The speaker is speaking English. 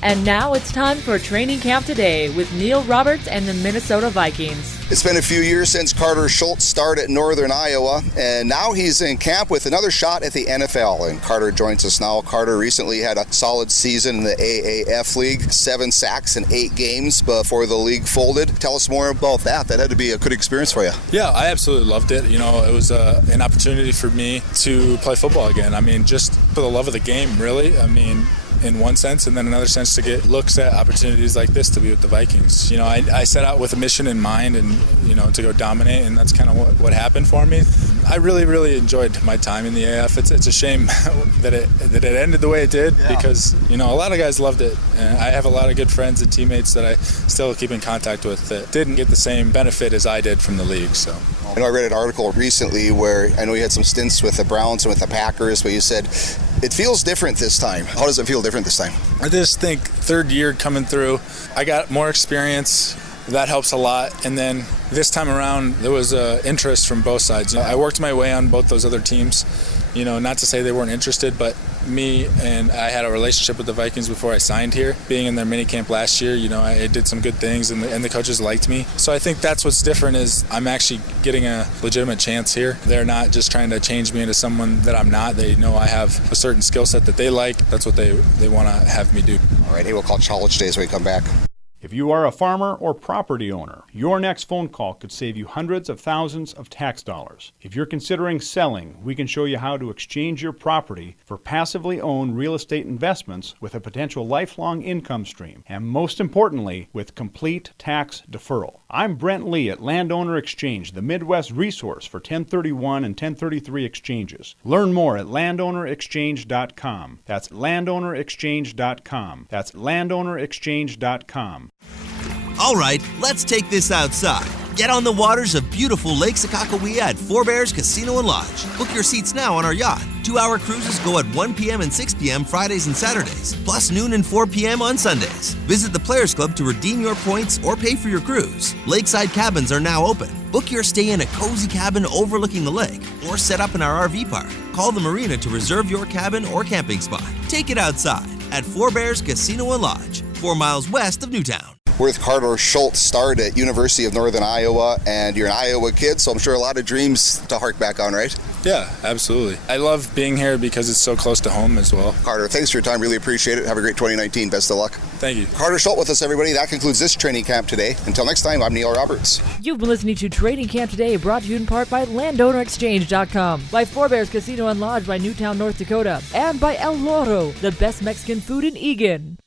And now it's time for Training Camp Today with Neil Roberts and the Minnesota Vikings. It's been a few years since Karter Schult started at Northern Iowa, and now he's in camp with another shot at the NFL. And Karter joins us now. Karter recently had a solid season in the AAF League, 7 sacks in 8 games before the league folded. Tell us more about that. That had to be a good experience for you. Yeah, I absolutely loved it. You know, it was an opportunity for me to play football again. I mean, just for the love of the game, really. I mean, in one sense, and then another sense to get looks at opportunities like this to be with the Vikings. You know, I set out with a mission in mind and, you know, to go dominate, and that's kind of what happened for me. I really enjoyed my time in the AF. It's a shame that it ended the way it did, because, you know, a lot of guys loved it. And I have a lot of good friends and teammates that I still keep in contact with that didn't get the same benefit as I did from the league. So I know I read an article recently where I know you had some stints with the Browns and with the Packers, but you said it feels different this time. How does it feel different this time? I just think third year coming through, I got more experience. That helps a lot. And then this time around, there was interest from both sides. You know, I worked my way on both those other teams. You know, not to say they weren't interested, but me and I had a relationship with the Vikings before I signed here. Being in their minicamp last year, you know, I did some good things, and the coaches liked me. So I think that's what's different, is I'm actually getting a legitimate chance here. They're not just trying to change me into someone that I'm not. They know I have a certain skill set that they like. That's what they want to have me do. All right, hey, we'll call College Days when we come back. If you are a farmer or property owner, your next phone call could save you hundreds of thousands of tax dollars. If you're considering selling, we can show you how to exchange your property for passively owned real estate investments with a potential lifelong income stream, and most importantly, with complete tax deferral. I'm Brent Lee at Landowner Exchange, the Midwest resource for 1031 and 1033 exchanges. Learn more at landownerexchange.com. That's landownerexchange.com. That's landownerexchange.com. All right, let's take this outside. Get on the waters of beautiful Lake Sakakawea at Four Bears Casino and Lodge. Book your seats now on our yacht. 2-hour cruises go at 1 p.m. and 6 p.m. Fridays and Saturdays, plus noon and 4 p.m. on Sundays. Visit the Players Club to redeem your points or pay for your cruise. Lakeside cabins are now open. Book your stay in a cozy cabin overlooking the lake, or set up in our RV park. Call the marina to reserve your cabin or camping spot. Take it outside at Four Bears Casino and Lodge, 4 miles west of Newtown. We're with Karter Schult, started at University of Northern Iowa, and you're an Iowa kid, so I'm sure a lot of dreams to hark back on, right? Yeah, absolutely. I love being here because it's so close to home as well. Karter, thanks for your time. Really appreciate it. Have a great 2019. Best of luck. Thank you. Karter Schult with us, everybody. That concludes this training camp today. Until next time, I'm Neil Roberts. You've been listening to Training Camp Today, brought to you in part by LandownerExchange.com, by Four Bears Casino and Lodge by Newtown, North Dakota, and by El Loro, the best Mexican food in Eagan.